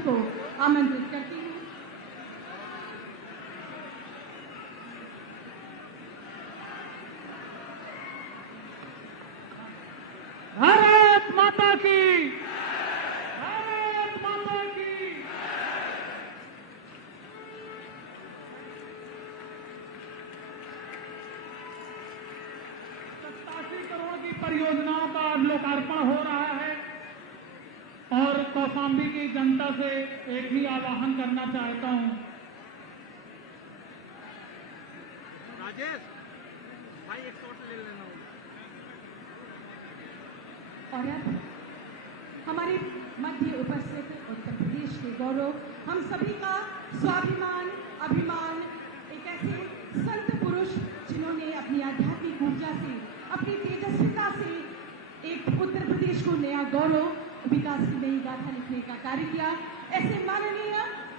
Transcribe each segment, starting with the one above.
को आमंत्रित करती हूँ। भारत माता की, भारत माता की। 87 करोड़ की परियोजनाओं का लोकार्पण हो रहा है और कौशाम्बी की जनता से एक ही आह्वान करना चाहता हूं। राजेश भाई एक शॉट ले लेना। और अब हमारे मध्य उपस्थित उत्तर प्रदेश के गौरव, हम सभी का स्वाभिमान, अभिमान, एक ऐसे संत पुरुष जिन्होंने अपनी आध्यात्मिक ऊर्जा से, अपनी तेजस्विता से एक उत्तर प्रदेश को नया गौरव, विकास की नई गाथा लिखने का कार्य किया। ऐसे माननीय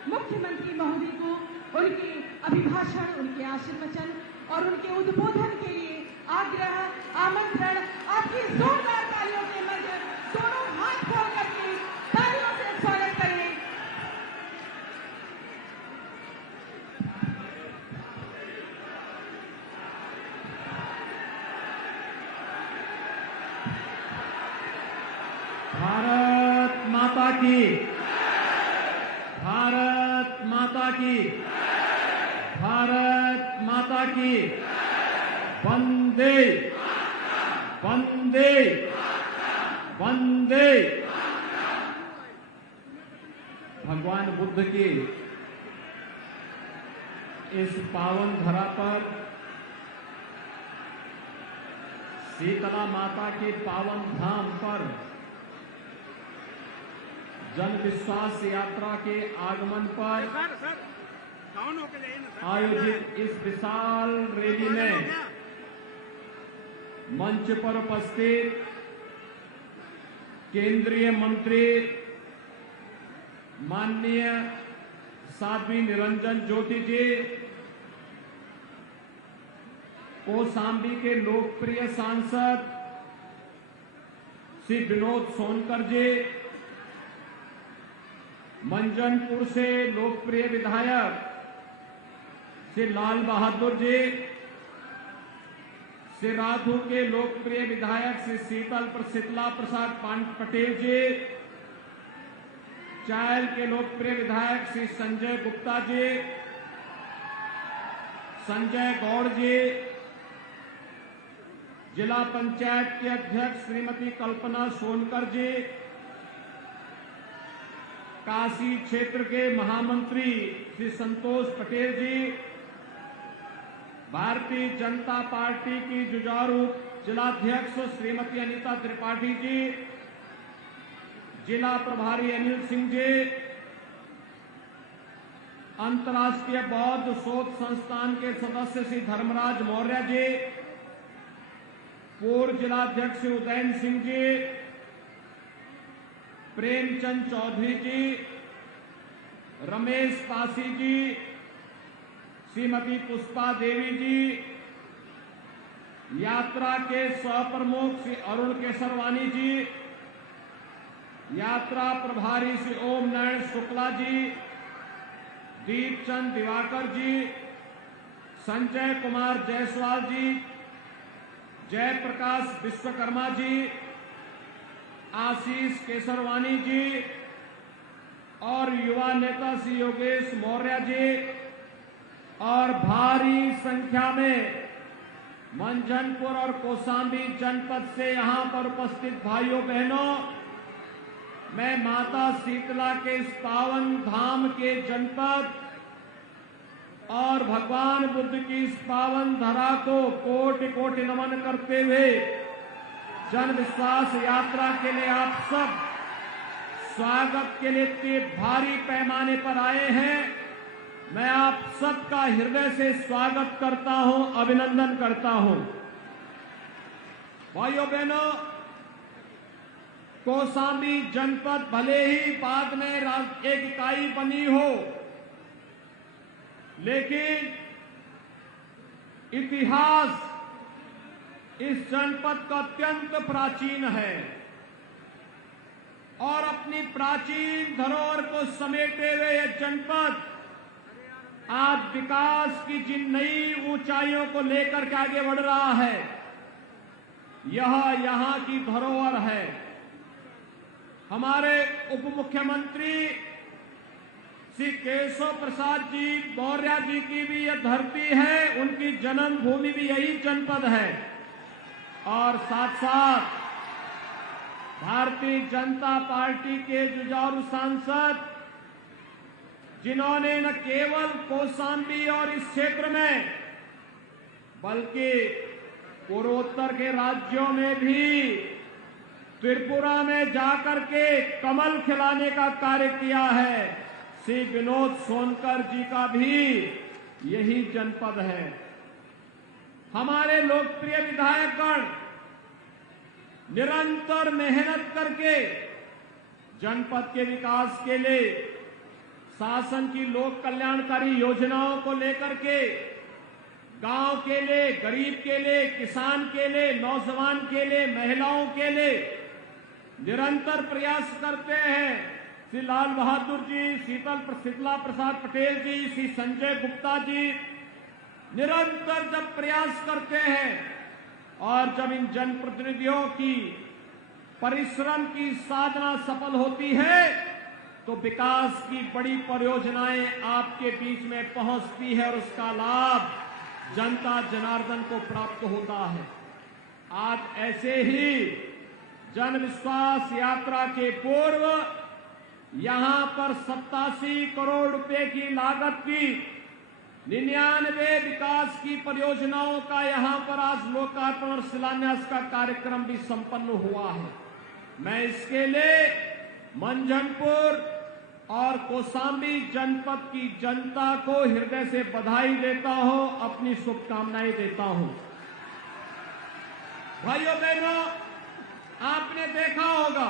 मुख्यमंत्री महोदय को उनके अभिभाषण, उनके आशीर्वचन और उनके उद्बोधन के लिए आग्रह, आमंत्रण, आपकी जोरदार तालियों के मध्य दोनों हाथ खोल करके तालियों से स्वागत करें। भारत माता की, भारत माता की, भारत माता की। वंदे वंदे वंदे। भगवान बुद्ध की इस पावन धरा पर, शीतला माता के पावन धाम पर जन विश्वास यात्रा के आगमन पर आयोजित इस विशाल रैली में मंच पर उपस्थित केंद्रीय मंत्री माननीय साध्वी निरंजन ज्योति जी, कौशाम्बी के लोकप्रिय सांसद श्री विनोद सोनकर जी, मंजनपुर से लोकप्रिय विधायक श्री लाल बहादुर जी, श्री राधू के लोकप्रिय विधायक श्री शीतला प्रसाद पटेल जी, चायल के लोकप्रिय विधायक श्री संजय गुप्ता जी, संजय गौड़ जी, जिला पंचायत के अध्यक्ष श्रीमती कल्पना सोनकर जी, काशी क्षेत्र के महामंत्री श्री संतोष पटेल जी, भारतीय जनता पार्टी की जुझारू जिलाध्यक्ष श्रीमती अनीता त्रिपाठी जी, जिला प्रभारी अनिल सिंह जी, अंतर्राष्ट्रीय बौद्ध शोध संस्थान के सदस्य श्री धर्मराज मौर्य जी, पूर्व जिलाध्यक्ष उदयन सिंह जी, प्रेमचंद चौधरी जी, रमेश पासी जी, श्रीमती पुष्पा देवी जी, यात्रा के सहप्रमुख श्री अरुण केसरवानी जी, यात्रा प्रभारी श्री ओम नारायण शुक्ला जी, दीपचंद दिवाकर जी, संजय कुमार जायसवाल जी, जयप्रकाश विश्वकर्मा जी, आशीष केसरवानी जी और युवा नेता श्री योगेश मौर्य जी और भारी संख्या में मंझनपुर और कौशाम्बी जनपद से यहां पर उपस्थित भाइयों बहनों, मैं माता शीतला के इस पावन धाम के जनपद और भगवान बुद्ध की इस पावन धरा को कोटि कोटि नमन करते हुए जन विश्वास यात्रा के लिए आप सब स्वागत के लिए इतने भारी पैमाने पर आए हैं। मैं आप सबका हृदय से स्वागत करता हूं, अभिनंदन करता हूं। भाइयों बहनों, कौशाम्बी जनपद भले ही बाद में एक इकाई बनी हो, लेकिन इतिहास इस जनपद का अत्यंत प्राचीन है और अपनी प्राचीन धरोहर को समेटे हुए यह जनपद आज विकास की जिन नई ऊंचाइयों को लेकर के आगे बढ़ रहा है, यह यहां की धरोहर है। हमारे उप मुख्यमंत्री श्री केशव प्रसाद जी मौर्य जी की भी यह धरती है, उनकी जन्मभूमि भी यही जनपद है। और साथ साथ भारतीय जनता पार्टी के जुझारू सांसद जिन्होंने न केवल कौशाम्बी और इस क्षेत्र में बल्कि पूर्वोत्तर के राज्यों में भी त्रिपुरा में जाकर के कमल खिलाने का कार्य किया है, श्री विनोद सोनकर जी का भी यही जनपद है। हमारे लोकप्रिय विधायकगण निरंतर मेहनत करके जनपद के विकास के लिए शासन की लोक कल्याणकारी योजनाओं को लेकर के गांव के लिए, गरीब के लिए, किसान के लिए, नौजवान के लिए, महिलाओं के लिए निरंतर प्रयास करते हैं। श्री लाल बहादुर जी, शीतला प्रसाद पटेल जी, श्री संजय गुप्ता जी निरंतर जब प्रयास करते हैं और जब इन जनप्रतिनिधियों की परिश्रम की साधना सफल होती है तो विकास की बड़ी परियोजनाएं आपके बीच में पहुंचती है और उसका लाभ जनता जनार्दन को प्राप्त होता है। आज ऐसे ही जन विश्वास यात्रा के पूर्व यहां पर 87 करोड़ रुपए की लागत की 99 विकास की परियोजनाओं का यहां पर आज लोकार्पण और शिलान्यास का कार्यक्रम भी संपन्न हुआ है। मैं इसके लिए मंझनपुर और कौशाम्बी जनपद की जनता को हृदय से बधाई देता हूं, अपनी शुभकामनाएं देता हूं। भाइयों बहनों, आपने देखा होगा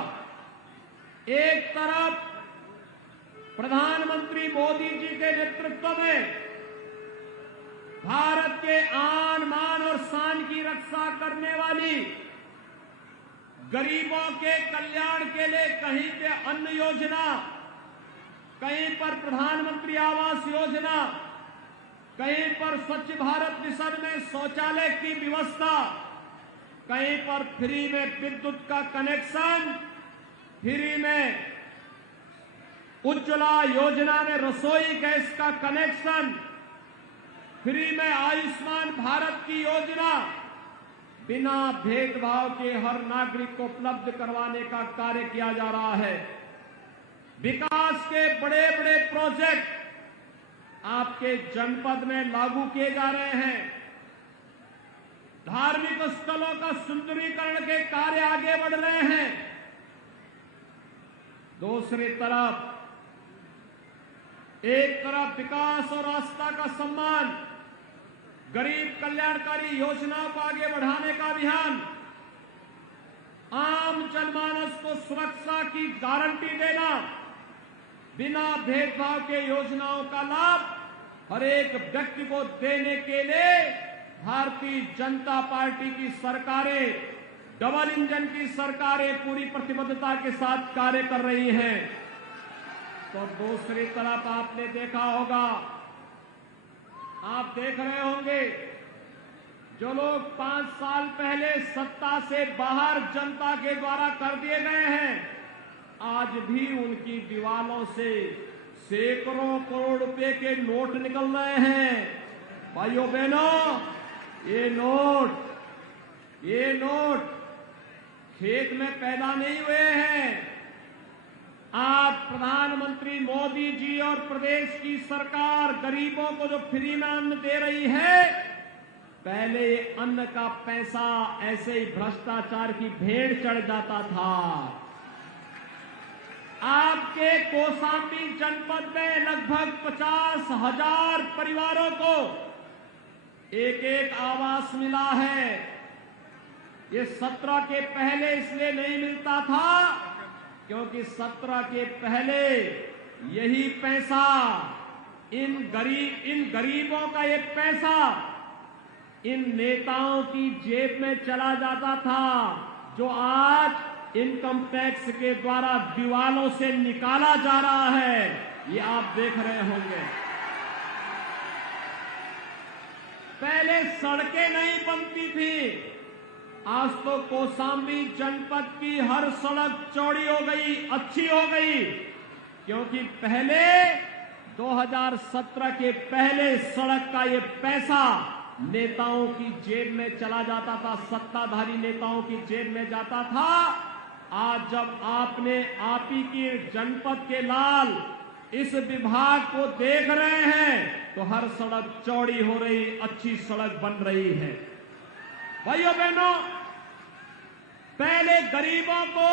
एक तरफ प्रधानमंत्री मोदी जी के नेतृत्व में भारत के आन मान और शान की रक्षा करने वाली गरीबों के कल्याण के लिए कहीं पे अन्न योजना, कहीं पर प्रधानमंत्री आवास योजना, कहीं पर स्वच्छ भारत मिशन में शौचालय की व्यवस्था, कहीं पर फ्री में विद्युत का कनेक्शन, फ्री में उज्ज्वला योजना में रसोई गैस का कनेक्शन, फ्री में आयुष्मान भारत की योजना बिना भेदभाव के हर नागरिक को उपलब्ध करवाने का कार्य किया जा रहा है। विकास के बड़े बड़े प्रोजेक्ट आपके जनपद में लागू किए जा रहे हैं। धार्मिक स्थलों का सुंदरीकरण के कार्य आगे बढ़ रहे हैं। दूसरी तरफ एक तरफ विकास और आस्था का सम्मान, गरीब कल्याणकारी योजनाओं को आगे बढ़ाने का अभियान, आम जनमानस को सुरक्षा की गारंटी देना, बिना भेदभाव के योजनाओं का लाभ हर एक व्यक्ति को देने के लिए भारतीय जनता पार्टी की सरकारें, डबल इंजन की सरकारें पूरी प्रतिबद्धता के साथ कार्य कर रही हैं। तो दूसरी तरफ आपने देखा होगा, आप देख रहे होंगे, जो लोग 5 साल पहले सत्ता से बाहर जनता के द्वारा कर दिए गए हैं, आज भी उनकी दीवालों से सैकड़ों करोड़ रुपए के नोट निकल रहे हैं। भाइयों बहनों, ये नोट खेत में पैदा नहीं हुए हैं। आज प्रधानमंत्री मोदी जी और प्रदेश की सरकार गरीबों को जो फ्री में अन्न दे रही है, पहले अन्न का पैसा ऐसे ही भ्रष्टाचार की भेड़ चढ़ जाता था। आपके कौशाम्बी जनपद में लगभग 50,000 परिवारों को एक एक आवास मिला है। ये 17 के पहले इसलिए नहीं मिलता था क्योंकि 17 के पहले यही पैसा इन गरीबों का ये पैसा इन नेताओं की जेब में चला जाता था, जो आज इनकम टैक्स के द्वारा दीवालों से निकाला जा रहा है, ये आप देख रहे होंगे। पहले सड़कें नहीं बनती थी, आज तो कौशाम्बी जनपद की हर सड़क चौड़ी हो गई, अच्छी हो गई, क्योंकि पहले 2017 के पहले सड़क का ये पैसा नेताओं की जेब में चला जाता था, सत्ताधारी नेताओं की जेब में जाता था। आज जब आपने आप ही की जनपद के लाल इस विभाग को देख रहे हैं तो हर सड़क चौड़ी हो रही, अच्छी सड़क बन रही है। भाइयों बहनों, पहले गरीबों को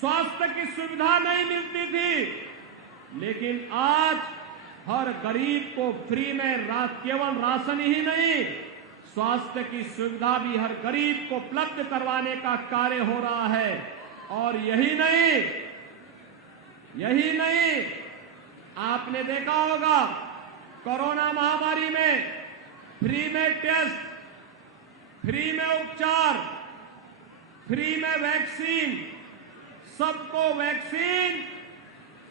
स्वास्थ्य की सुविधा नहीं मिलती थी, लेकिन आज हर गरीब को फ्री में केवल राशन ही नहीं, स्वास्थ्य की सुविधा भी हर गरीब को उपलब्ध करवाने का कार्य हो रहा है। और यही नहीं, आपने देखा होगा कोरोना महामारी में फ्री में टेस्ट, फ्री में उपचार, फ्री में वैक्सीन, सबको वैक्सीन,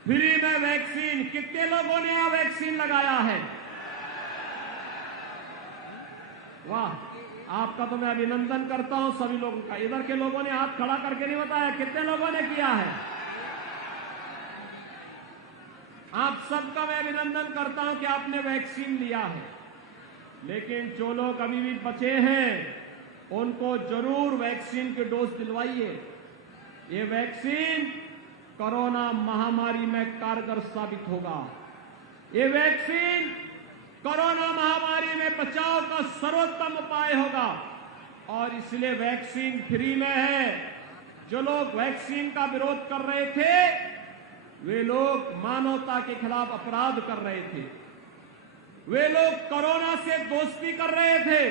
फ्री में वैक्सीन। कितने लोगों ने यहां वैक्सीन लगाया है? वाह, आपका तो मैं अभिनंदन करता हूं सभी लोगों का। इधर के लोगों ने हाथ खड़ा करके नहीं बताया कितने लोगों ने किया है। आप सबका मैं अभिनंदन करता हूं कि आपने वैक्सीन लिया है। लेकिन जो लोग अभी भी बचे हैं उनको जरूर वैक्सीन की डोज दिलवाइए। ये वैक्सीन कोरोना महामारी में कारगर साबित होगा। ये वैक्सीन कोरोना महामारी में बचाव का सर्वोत्तम उपाय होगा और इसलिए वैक्सीन फ्री में है। जो लोग वैक्सीन का विरोध कर रहे थे वे लोग मानवता के खिलाफ अपराध कर रहे थे, वे लोग कोरोना से दोस्ती कर रहे थे,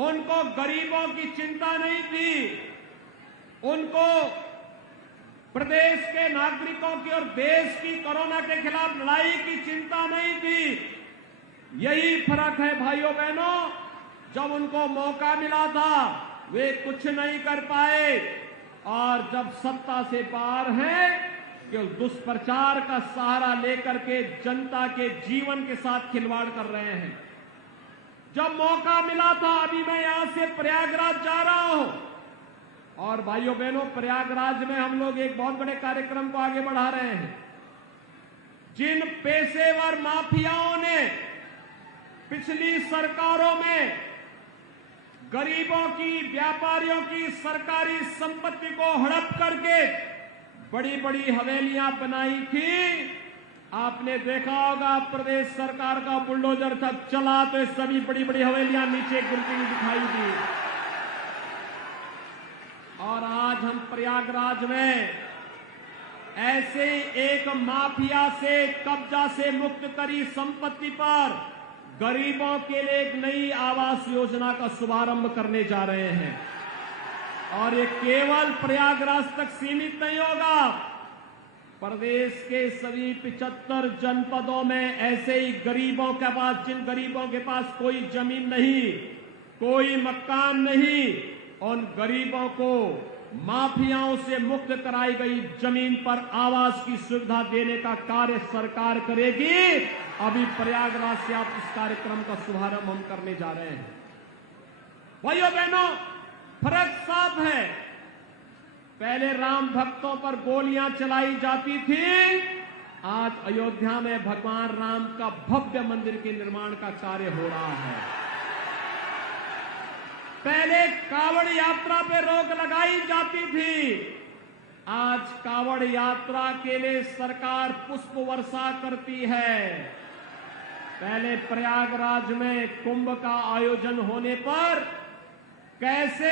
उनको गरीबों की चिंता नहीं थी, उनको प्रदेश के नागरिकों की और देश की कोरोना के खिलाफ लड़ाई की चिंता नहीं थी। यही फर्क है भाइयों बहनों, जब उनको मौका मिला था वे कुछ नहीं कर पाए और जब सत्ता से पार हैं केवल दुष्प्रचार का सहारा लेकर के जनता के जीवन के साथ खिलवाड़ कर रहे हैं। जब मौका मिला था, अभी मैं यहां से प्रयागराज जा रहा हूं और भाइयों बहनों प्रयागराज में हम लोग एक बहुत बड़े कार्यक्रम को आगे बढ़ा रहे हैं। जिन पेशेवर माफियाओं ने पिछली सरकारों में गरीबों की, व्यापारियों की सरकारी संपत्ति को हड़प करके बड़ी बड़ी हवेलियां बनाई थी, आपने देखा होगा प्रदेश सरकार का बुलडोजर जब चला तो सभी बड़ी बड़ी हवेलियां नीचे गिरती हुई दिखाई दी। और आज हम प्रयागराज में ऐसे एक माफिया से, कब्जा से मुक्त करी संपत्ति पर गरीबों के लिए एक नई आवास योजना का शुभारंभ करने जा रहे हैं। और ये केवल प्रयागराज तक सीमित नहीं होगा, प्रदेश के सभी 75 जनपदों में ऐसे ही गरीबों के पास, जिन गरीबों के पास कोई जमीन नहीं, कोई मकान नहीं, उन गरीबों को माफियाओं से मुक्त कराई गई जमीन पर आवास की सुविधा देने का कार्य सरकार करेगी। अभी प्रयागराज से आप इस कार्यक्रम का शुभारंभ हम करने जा रहे हैं। भाइयों बहनों, फर्क साफ है। पहले राम भक्तों पर गोलियां चलाई जाती थी, आज अयोध्या में भगवान राम का भव्य मंदिर के निर्माण का कार्य हो रहा है। पहले कावड़ यात्रा पे रोक लगाई जाती थी, आज कावड़ यात्रा के लिए सरकार पुष्प वर्षा करती है। पहले प्रयागराज में कुंभ का आयोजन होने पर कैसे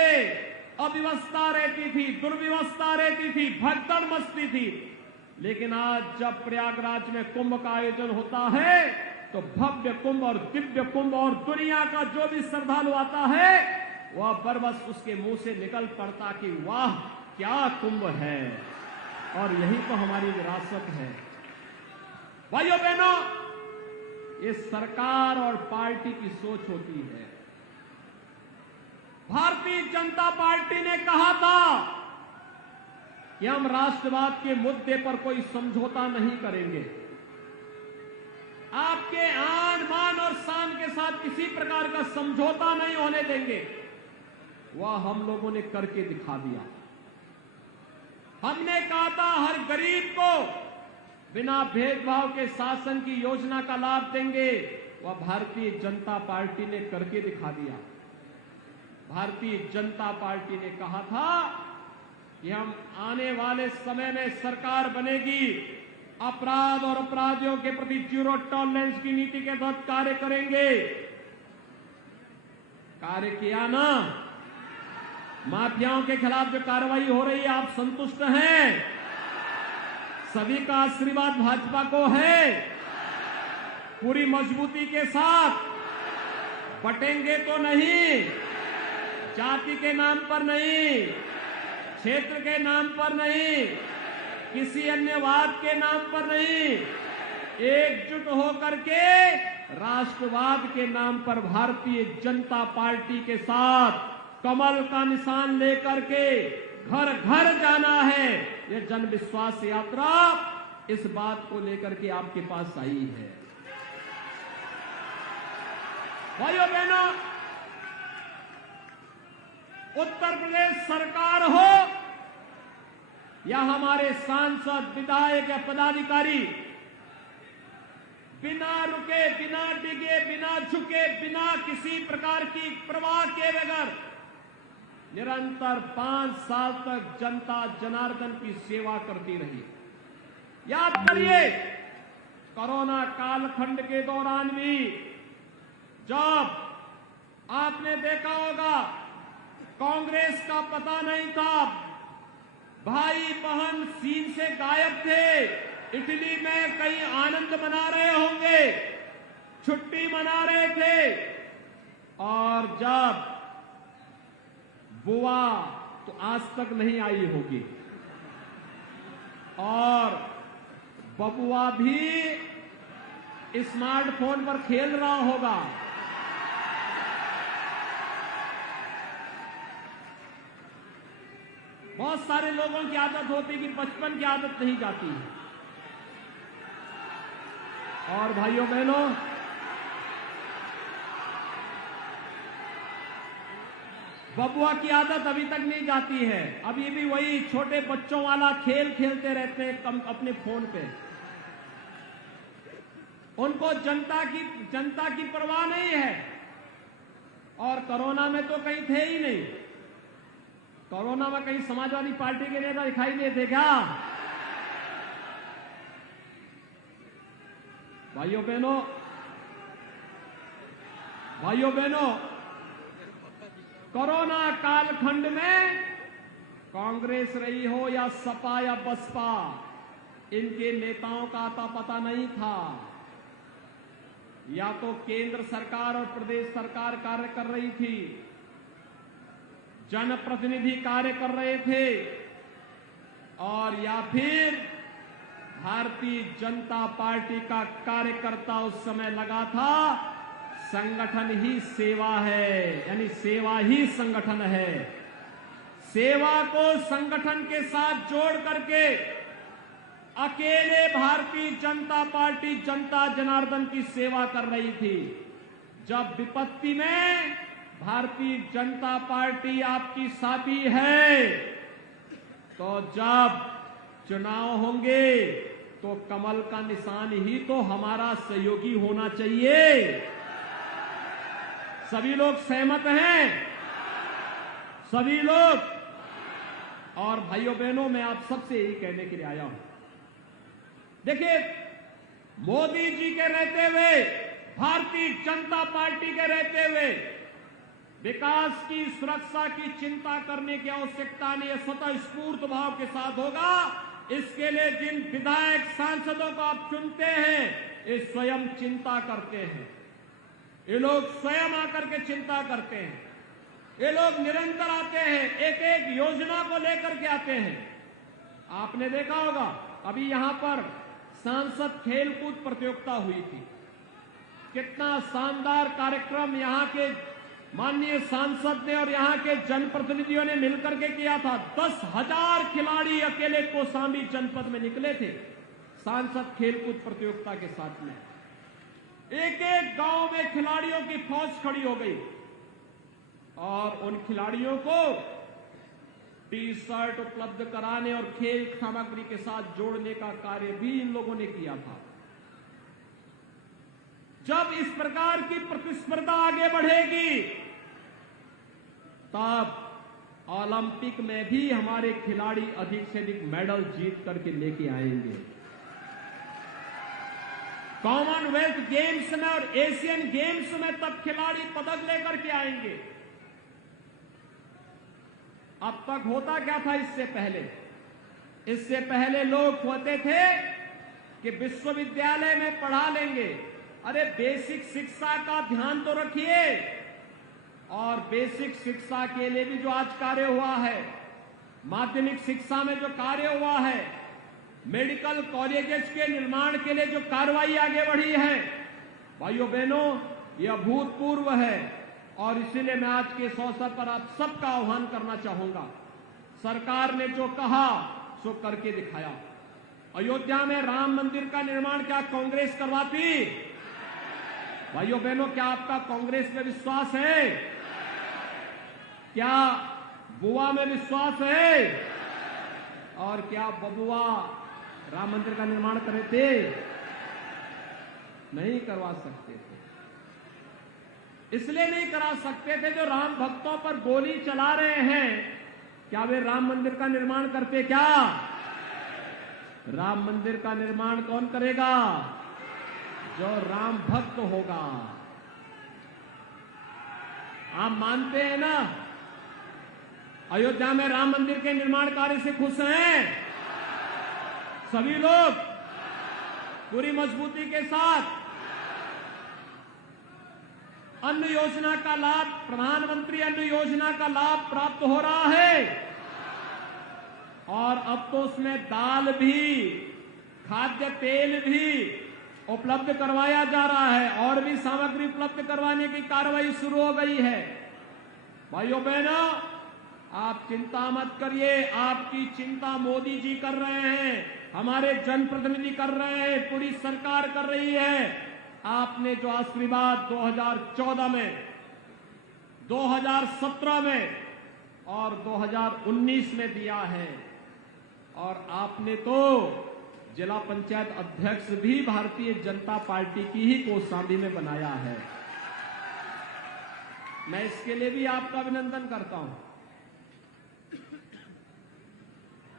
अव्यवस्था रहती थी, दुर्व्यवस्था रहती थी, भगदड़ मचती थी, लेकिन आज जब प्रयागराज में कुंभ का आयोजन होता है तो भव्य कुंभ और दिव्य कुंभ और दुनिया का जो भी श्रद्धालु आता है वह बरबस उसके मुंह से निकल पड़ता कि वाह क्या कुंभ है। और यही तो हमारी विरासत है। भाइयों बहनों, ये सरकार और पार्टी की सोच होती है। भारतीय जनता पार्टी ने कहा था कि हम राष्ट्रवाद के मुद्दे पर कोई समझौता नहीं करेंगे। आपके आन मान और शान के साथ किसी प्रकार का समझौता नहीं होने देंगे। वह हम लोगों ने करके दिखा दिया। हमने कहा था हर गरीब को बिना भेदभाव के शासन की योजना का लाभ देंगे। वह भारतीय जनता पार्टी ने करके दिखा दिया। भारतीय जनता पार्टी ने कहा था कि हम आने वाले समय में सरकार बनेगी, अपराध और अपराधियों के प्रति जीरो टॉलरेंस की नीति के तहत कार्य करेंगे। कार्य किया ना? माफियाओं के खिलाफ जो कार्रवाई हो रही है, आप संतुष्ट हैं? सभी का आशीर्वाद भाजपा को है। पूरी मजबूती के साथ बटेंगे तो नहीं, जाति के नाम पर नहीं, क्षेत्र के नाम पर नहीं, किसी अन्य वाद के नाम पर नहीं, एकजुट होकर के राष्ट्रवाद के नाम पर भारतीय जनता पार्टी के साथ कमल का निशान लेकर के घर घर जाना है। यह जन विश्वास यात्रा इस बात को लेकर के आपके पास आई है। भाइयों बहनों, उत्तर प्रदेश सरकार हो या हमारे सांसद, विधायक या पदाधिकारी, बिना रुके, बिना डिगे, बिना झुके, बिना किसी प्रकार की परवाह किए बगैर निरंतर 5 साल तक जनता जनार्दन की सेवा करती रही। याद करिए, कोरोना कालखंड के दौरान भी जब आपने देखा होगा कांग्रेस का पता नहीं था, भाई बहन सीन से गायब थे, इटली में कहीं आनंद मना रहे होंगे, छुट्टी मना रहे थे, और जब बुआ तो आज तक नहीं आई होगी और बबुआ भी स्मार्टफोन पर खेल रहा होगा। बहुत सारे लोगों की आदत होती है कि बचपन की आदत नहीं जाती है। और भाइयों बहनों, बबुआ की आदत अभी तक नहीं जाती है। अभी भी वही छोटे बच्चों वाला खेल खेलते रहते हैं अपने फोन पे। उनको जनता की परवाह नहीं है। और कोरोना में तो कहीं थे ही नहीं। कोरोना में कहीं समाजवादी पार्टी के नेता दिखाई नहीं थे क्या? भाइयों बहनों, कोरोना कालखंड में कांग्रेस रही हो या सपा या बसपा, इनके नेताओं का आता पता नहीं था। या तो केंद्र सरकार और प्रदेश सरकार कार्य कर रही थी, जनप्रतिनिधि कार्य कर रहे थे, और या फिर भारतीय जनता पार्टी का कार्यकर्ता उस समय लगा था संगठन ही सेवा है, यानी सेवा ही संगठन है। सेवा को संगठन के साथ जोड़ करके अकेले भारतीय जनता पार्टी जनता जनार्दन की सेवा कर रही थी। जब विपत्ति में भारतीय जनता पार्टी आपकी साथी है, तो जब चुनाव होंगे तो कमल का निशान ही तो हमारा सहयोगी होना चाहिए। सभी लोग सहमत हैं? सभी लोग? और भाइयों बहनों, मैं आप सबसे यही कहने के लिए आया हूं, देखिए, मोदी जी के रहते हुए, भारतीय जनता पार्टी के रहते हुए विकास की, सुरक्षा की चिंता करने की आवश्यकता नहीं है। स्वतः स्फूर्त भाव के साथ होगा। इसके लिए जिन विधायक सांसदों को आप चुनते हैं, ये स्वयं चिंता करते हैं। ये लोग स्वयं आकर के चिंता करते हैं। ये लोग निरंतर आते हैं, एक एक योजना को लेकर के आते हैं। आपने देखा होगा अभी यहां पर सांसद खेलकूद प्रतियोगिता हुई थी। कितना शानदार कार्यक्रम यहां के माननीय सांसद ने और यहां के जनप्रतिनिधियों ने मिलकर के किया था। 10,000 खिलाड़ी अकेले कौशाम्बी जनपद में निकले थे सांसद खेलकूद प्रतियोगिता के साथ में। एक एक गांव में खिलाड़ियों की फौज खड़ी हो गई और उन खिलाड़ियों को टी शर्ट उपलब्ध कराने और खेल सामग्री के साथ जोड़ने का कार्य भी इन लोगों ने किया था। जब इस प्रकार की प्रतिस्पर्धा आगे बढ़ेगी तब ओलंपिक में भी हमारे खिलाड़ी अधिक से अधिक मेडल जीत करके लेके आएंगे। कॉमनवेल्थ गेम्स में और एशियन गेम्स में तब खिलाड़ी पदक लेकर के आएंगे। अब तक होता क्या था इससे पहले लोग होते थे कि विश्वविद्यालय में पढ़ा लेंगे। अरे बेसिक शिक्षा का ध्यान तो रखिए, और बेसिक शिक्षा के लिए भी जो आज कार्य हुआ है, माध्यमिक शिक्षा में जो कार्य हुआ है, मेडिकल कॉलेजेस के निर्माण के लिए जो कार्रवाई आगे बढ़ी है, भाइयों बहनों, यह अभूतपूर्व है। और इसीलिए मैं आज के इस अवसर पर आप सबका आह्वान करना चाहूंगा। सरकार ने जो कहा सो करके दिखाया। अयोध्या में राम मंदिर का निर्माण क्या कांग्रेस करवाती? भाइयों बहनों, क्या आपका कांग्रेस में विश्वास है? क्या बुआ में विश्वास है? और क्या बबुआ राम मंदिर का निर्माण करे थे? नहीं करवा सकते थे। इसलिए नहीं करा सकते थे जो राम भक्तों पर गोली चला रहे हैं, क्या वे राम मंदिर का निर्माण करते? क्या राम मंदिर का निर्माण कौन करेगा? जो राम भक्त होगा। आप मानते हैं ना, अयोध्या में राम मंदिर के निर्माण कार्य से खुश हैं सभी लोग पूरी मजबूती के साथ। अन्न योजना का लाभ, प्रधानमंत्री अन्न योजना का लाभ प्राप्त हो रहा है, और अब तो उसमें दाल भी, खाद्य तेल भी उपलब्ध करवाया जा रहा है, और भी सामग्री उपलब्ध करवाने की कार्रवाई शुरू हो गई है। भाइयों बहनों, आप चिंता मत करिए, आपकी चिंता मोदी जी कर रहे हैं, हमारे जनप्रतिनिधि कर रहे हैं, पूरी सरकार कर रही है। आपने जो आशीर्वाद 2014 में, 2017 में और 2019 में दिया है, और आपने तो जिला पंचायत अध्यक्ष भी भारतीय जनता पार्टी की ही कौशाम्बी में बनाया है। मैं इसके लिए भी आपका अभिनंदन करता हूं।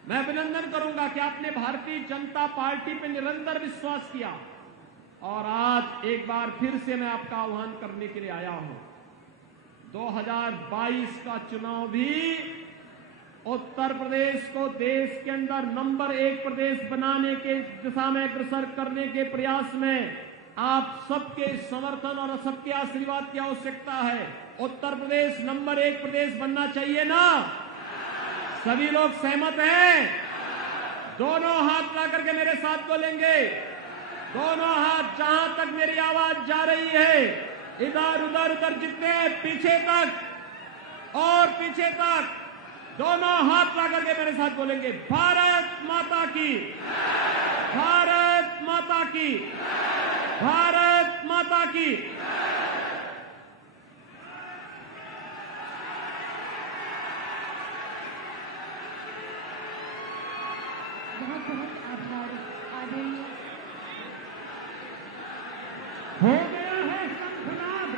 मैं अभिनंदन करूंगा कि आपने भारतीय जनता पार्टी पर निरंतर विश्वास किया, और आज एक बार फिर से मैं आपका आह्वान करने के लिए आया हूं। 2022 का चुनाव भी उत्तर प्रदेश को देश के अंदर नंबर 1 प्रदेश बनाने के दिशा में अग्रसर करने के प्रयास में आप सबके समर्थन और सबके आशीर्वाद की आवश्यकता है। उत्तर प्रदेश नंबर 1 प्रदेश बनना चाहिए ना? सभी लोग सहमत हैं? दोनों हाथ ला करके मेरे साथ बोलेंगे। दोनों हाथ, जहां तक मेरी आवाज जा रही है, इधर उधर उधर, जितने पीछे तक और पीछे तक, दोनों हाथ ला करके मेरे साथ बोलेंगे, भारत माता की, भारत माता की, भारत माता की। बहुत बहुत आभार। आदरणीय हो गया है शंखनाद,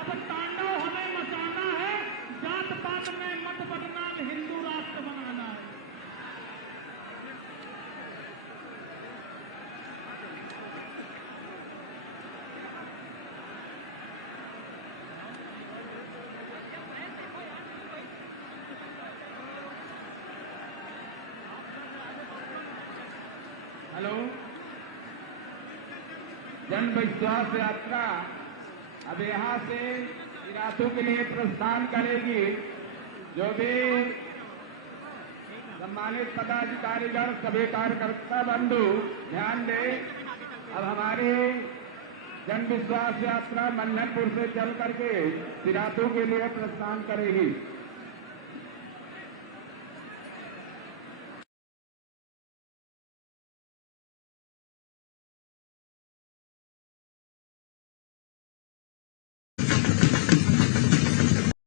अब तांडव हमें मचाना है, जात पात में मत बदनाम, हिंदू राष्ट्र बनाना है। हेलो, जन विश्वास यात्रा अब यहाँ से इलाकों के लिए प्रस्थान करेगी। जो भी सम्मानित पदाधिकारीगण, सभी कार्यकर्ता बंधु ध्यान दें। अब हमारी जन विश्वास यात्रा मंझनपुर से चल करके सिराथू के लिए प्रस्थान करेगी।